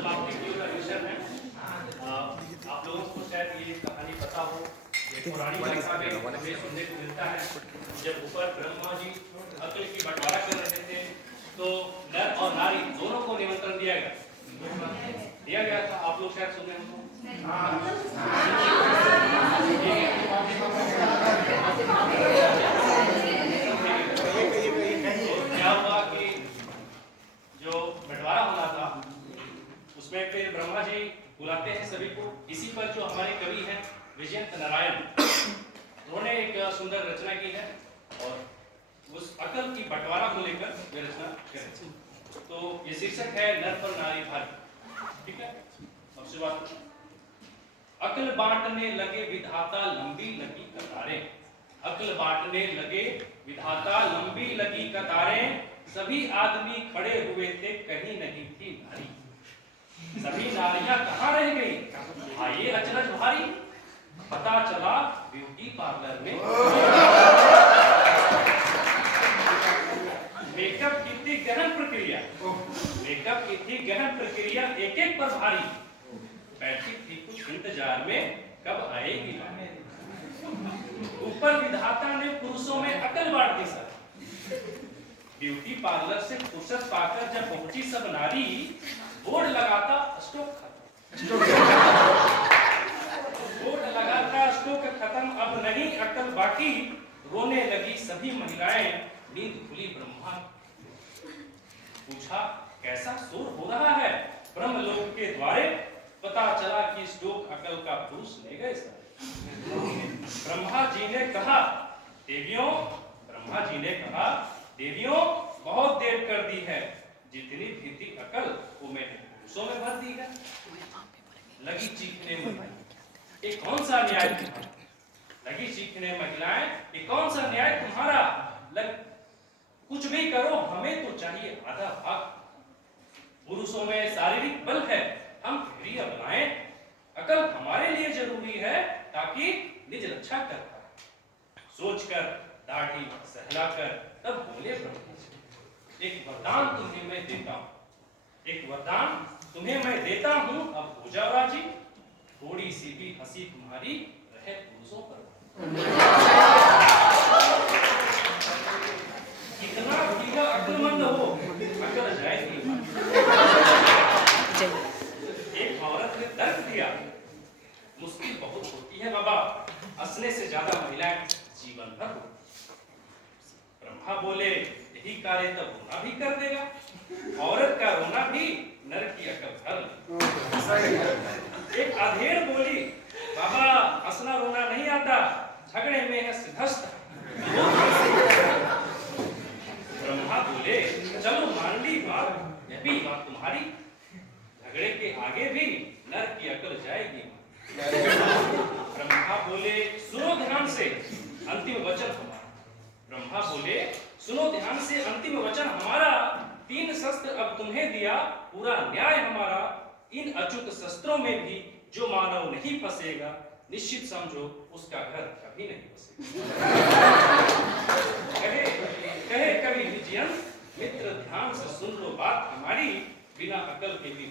सब आपके लिए का विषय है। आप लोगों को शायद ये कहानी पता हो, ये पुरानी गाथा में हमें सुनने को मिलता है। जब ऊपर ब्रह्मा जी अक्ल की बंटवारा कर रहे थे, तो नर और नारी दोनों को निमंत्रण दिया गया था। आप लोग शायद सुने हो। क्या हुआ कि जो बंटवारा होना था उसमें फिर ब्रह्मा जी बुलाते हैं सभी को। इसी पर जो हमारे कवि हैं विजयंत नारायण, उन्होंने एक सुंदर रचना की है और उस अकल की बंटवारा को लेकर ये रचना करें। तो ये शीर्षक है नर पर नारी भारी। ठीक है, सबसे बात अकल बांटने लगे विधाता लंबी लगी कतारें। अकल बांटने लगे विधाता लंबी लगी कतारें। सभी आदमी खड़े हुए थे, कहीं नहीं थी नारी। सभी नारियां कहाँ रह गई, आइए अचरज भारी। पता चला ब्यूटी पार्लर में मेकअप की थी गहन प्रक्रिया। मेकअप की थी गहन प्रक्रिया, एक एक पर भारी। बैठी थी कुछ इंतजार में, कब आएगी लाने। ऊपर विधाता ने पुरुषों में अकल बांट दी सर। ब्यूटी पार्लर से फुर्सत पाकर जब पहुंची सब नारी, बोर्ड लगाता स्टॉक खत्म। बोर्ड लगाता स्टॉक खत्म, अब नहीं अकल बाकी। रोने लगी सभी महिलाएं, नींद खुली ब्रह्मा। पूछा कैसा शोर हो रहा है ब्रह्मलोक के द्वारे। पता चला कि स्टॉक अकल का पुरुष ले गए सर। ब्रह्मा जी ने कहा देवियों, ब्रह्मा जी ने कहा देवियों, बहुत देर कर दी है। जितनी भी थी अकल वो मैंने पुरुषों में भर दी है। लगी चीखने महिलाएं, ये कौन सा न्याय तुम्हारा। लगी चीखने महिलाएं, ये कौन सा न्याय तुम्हारा। कुछ भी करो, हमें तो चाहिए आधा भाग। पुरुषों में शारीरिक बल है, हम प्रिय बनाएं। अकल हमारे लिए जरूरी है ताकि निज रक्षा कर पाए। सोचकर दाढ़ी सहलाकर तब बोले ब्रह्मा जी, एक वरदान तुम्हें मैं देता हूं। एक वरदान तुम्हें मैं देता हूं, अब हो जाओ राजी। थोड़ी सी भी हंसी तुम्हारी रहे पुरुषों पर। कितना भी अक्लमंद हो, अकल जाएगी। एक औरत ने तर्क दिया, मुश्किल बहुत होती है बाबा, हंसने से ज्यादा महिलाएं जीवन भर हो। ब्रह्मा बोले यही कार्य तब रोना भी कर देगा। औरत का रोना भी नर की अकल भर। एक अधेड़ बोली बाबा हंसना रोना नहीं आता, झगड़े में है सिद्धस्त। ब्रह्मा बोले चलो मान ली बात, यह भी बात तुम्हारी। झगड़े के आगे भी नर की अकल जाएगी। ब्रह्मा बोले सुनो ध्यान से अंतिम वचन हमारा। ब्रह्मा बोले सुनो ध्यान से अंतिम वचन हमारा। 3 शस्त्र अब तुम्हें दिया, पूरा न्याय हमारा। इन अचूक शस्त्रों में भी जो मानव नहीं फंसेगा, निश्चित समझो उसका घर कभी नहीं बसेगा। कहे कवि विजयंत, मित्र ध्यान से सुन लो बात हमारी। बिना अकल के भी